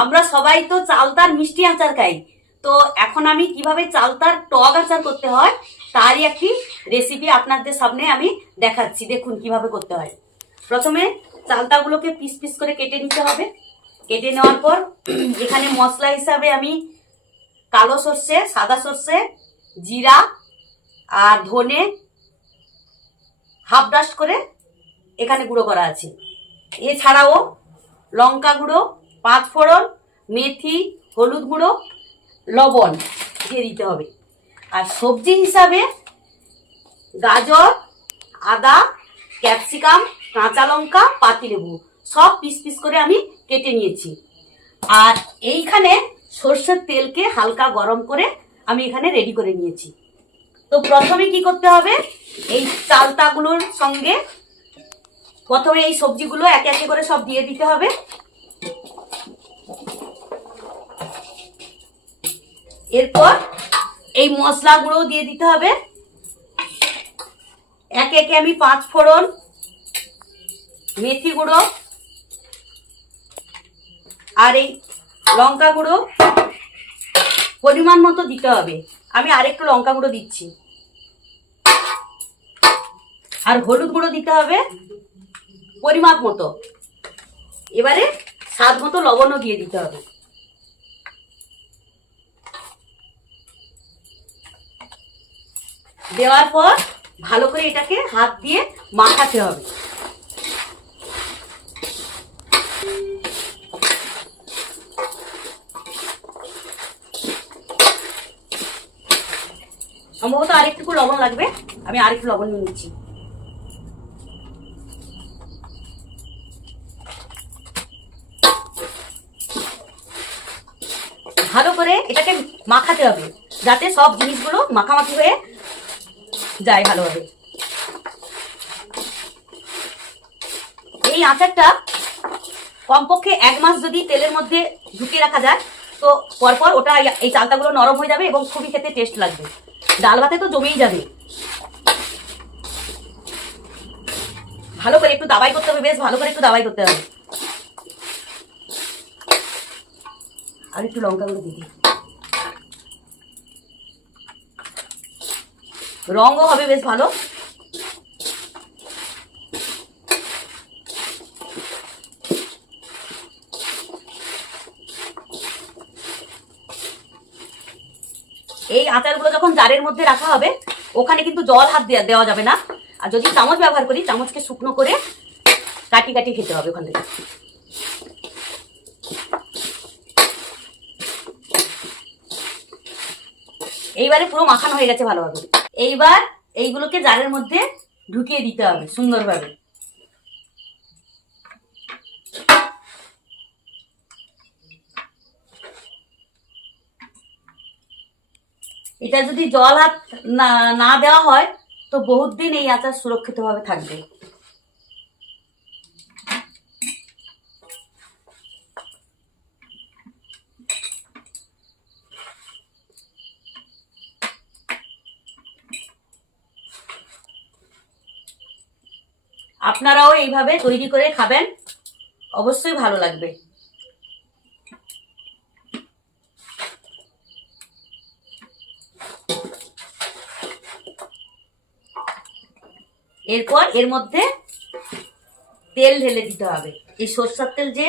আমরা সবাই তো চালতার মিষ্টি আচার খাই। তো এখন আমি কিভাবে চালতার টক আচার করতে হয় তারই একটি রেসিপি আপনাদের সামনে আমি দেখাচ্ছি। দেখুন কিভাবে করতে হয়। প্রথমে চালতাগুলোকে পিস পিস করে কেটে নিতে হবে। কেটে নেওয়ার পর এখানে মশলা হিসাবে আমি কালো সর্ষে, সাদা সর্ষে, জিরা আর ধনে হাফ ডাস্ট করে এখানে গুঁড়ো করা আছে। এছাড়াও লঙ্কা গুঁড়ো, পাঁচ ফোড়ন, মেথি, হলুদ গুঁড়ো, লবণ দিয়ে দিতে হবে। আর সবজি হিসাবে গাজর, আদা, ক্যাপসিকাম, কাঁচা লঙ্কা, পাতিলেবু সব পিস পিস করে আমি কেটে নিয়েছি। আর এইখানে সর্ষের তেলকে হালকা গরম করে আমি এখানে রেডি করে নিয়েছি। তো প্রথমে কি করতে হবে, এই চালতাগুলোর সঙ্গে প্রথমে এই সবজিগুলো একে একে করে সব দিয়ে দিতে হবে। এরপর এই মশলাগুলো দিয়ে দিতে হবে। একে একে আমি পাঁচ ফোড়ন, মেথি গুঁড়ো আর এই লঙ্কা গুঁড়ো পরিমাণ মতো দিতে হবে। আমি আরেকটু লঙ্কা গুঁড়ো দিচ্ছি। আর হলুদ গুঁড়ো দিতে হবে পরিমাপ মতো। এবারে স্বাদ মতো লবণও দিয়ে দিতে হবে। দেওয়ার পর ভালো করে এটাকে হাত দিয়ে মাখাতে হবে। সম্ভবত আরেকটু লবণ লাগবে, আমি আরেকটু লবণ নিয়ে নিচ্ছি। ভালো করে এটাকে মাখাতে হবে যাতে সব জিনিসগুলো মাখামাখি হয়ে যায় ভালোভাবে। এই আচারটা কমপক্ষে 1 মাস যদি তেলের মধ্যে ঢুকিয়ে রাখা যায় তো পরপর ওটা এই চালতাগুলো নরম হয়ে যাবে এবং খুবই খেতে টেস্ট লাগবে। ডাল ভাতে তো জমেই যাবে। ভালো করে একটু দাবাই করতে হবে, বেশ ভালো করে একটু দাবাই করতে হবে। আর একটু লঙ্কাগুলো দিদি, রঙও হবে বেশ ভালো। এই আচারগুলো যখন জারের মধ্যে রাখা হবে ওখানে কিন্তু জল হাত দেওয়া যাবে না। আর যদি চামচ ব্যবহার করি, চামচকে শুকনো করে কাটি কাটি খেতে হবে ওখান থেকে। এইবারে পুরো মাখানো হয়ে গেছে ভালোভাবে। এইবার এইগুলোকে জারের মধ্যে ঢুকিয়ে দিতে হবে সুন্দরভাবে। এটা যদি জল হাত না দেওয়া হয় তো বহুত দিন এই আচার সুরক্ষিতভাবে থাকবে। আপনারাও এইভাবে তৈরি করে খাবেন, অবশ্যই ভালো লাগবে। এরপর এর মধ্যে তেল ঢেলে দিতে হবে। এই সরষের তেল যে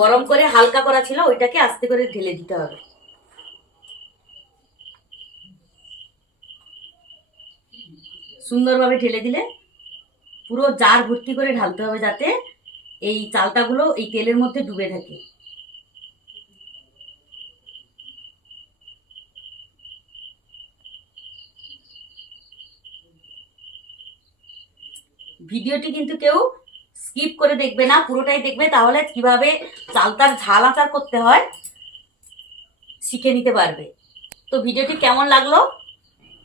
গরম করে হালকা করা ছিল ওইটাকে আস্তে করে ঢেলে দিতে হবে। সুন্দরভাবে ঢেলে দিলে পুরো জার ভর্তি করে ঢালতে হবে যাতে এই চালতাগুলো এই তেলের মধ্যে ডুবে থাকে। ভিডিওটি কিন্তু কেউ স্কিপ করে দেখবে না, পুরোটাই দেখবে, তাহলে কিভাবে চালতার ঝাল আচার করতে হয় শিখে নিতে পারবে। তো ভিডিওটি কেমন লাগলো?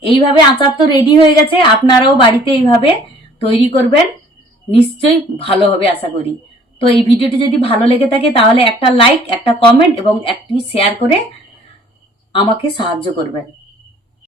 এইভাবে আচার তো রেডি হয়ে গেছে, আপনারাও বাড়িতে এইভাবে তৈরি করবেন, নিশ্চয়ই ভালো হবে আশা করি। তো এই ভিডিওটি যদি ভালো লেগে থাকে তাহলে একটা লাইক, একটা কমেন্ট এবং একটি শেয়ার করে আমাকে সাহায্য করবেন।